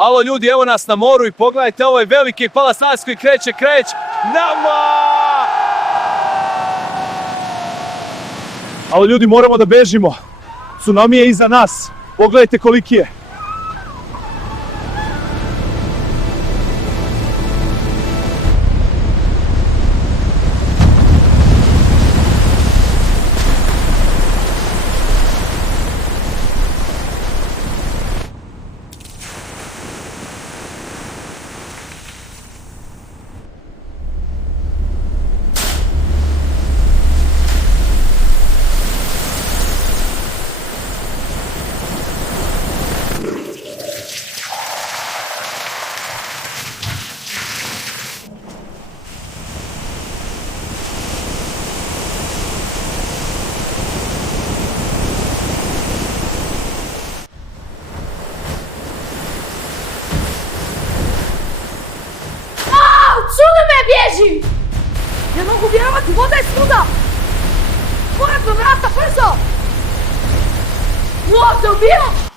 Alo ljudi, evo nas na moru i pogledajte, ovo je veliki palasac koji kreće nama! Alo ljudi, moramo da bežimo. Tsunami je iza nas. Pogledajte koliki je. Bježi! Ne mogu vjerovati, voda je svuda! Moram do vrata, brzo! Ovdje ubio!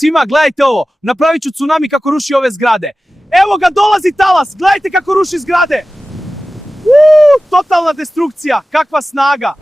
Svima, gledajte ovo, napravit ću tsunami kako ruši ove zgrade. Evo ga, dolazi talas, gledajte kako ruši zgrade. Totalna destrukcija, kakva snaga.